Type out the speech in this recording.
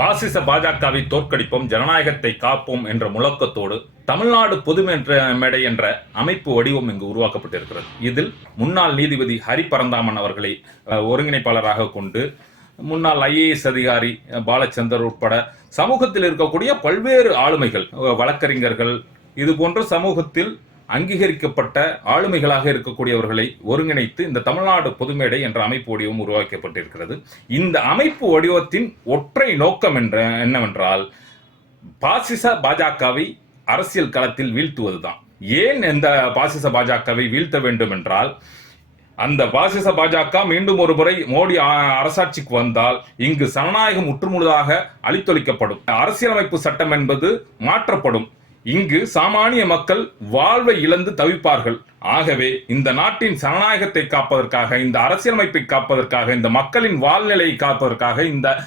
பாசிச பாஜகவை தோற்கடிப்போம், ஜனநாயகத்தை காப்போம் என்ற முழக்கத்தோடு தமிழ்நாடு பொது மேடை என்ற அமைப்பு வடிவம் இங்கு உருவாக்கப்பட்டிருக்கிறது. இதில் முன்னாள் நீதிபதி ஹரி பரந்தாமன் அவர்களை ஒருங்கிணைப்பாளராக கொண்டு முன்னாள் IAS அதிகாரி பாலச்சந்தர் உட்பட சமூகத்தில் இருக்கக்கூடிய பல்வேறு ஆளுமைகள், வழக்கறிஞர்கள், இது போன்ற சமூகத்தில் அங்கீகரிக்கப்பட்ட ஆளுமைகளாக இருக்கக்கூடியவர்களை ஒருங்கிணைத்து இந்த தமிழ்நாடு பொதுமேடை என்ற அமைப்பு வடிவம் உருவாக்கப்பட்டிருக்கிறது. இந்த அமைப்பு வடிவத்தின் ஒற்றை நோக்கம் என்னவென்றால் பாசிச பாஜகவை அரசியல் களத்தில் வீழ்த்துவதுதான். ஏன் இந்த பாசிச பாஜகவை வீழ்த்த வேண்டும் என்றால், அந்த பாசிச பாஜக மீண்டும் ஒரு முறை மோடி அரசாட்சிக்கு வந்தால் இங்கு ஜனநாயகம் முற்றுமுழுதாக அழித்தொழிக்கப்படும், அரசியலமைப்பு சட்டம் என்பது மாற்றப்படும், இங்கு சாமானிய மக்கள் வாழ்வை இழந்து தவிப்பார்கள். ஆகவே இந்த நாட்டின் ஜனநாயகத்தை காப்பதற்காக, இந்த அரசியலமைப்பை காப்பதற்காக, இந்த மக்களின் வாழ்நிலையை காப்பதற்காக, இந்த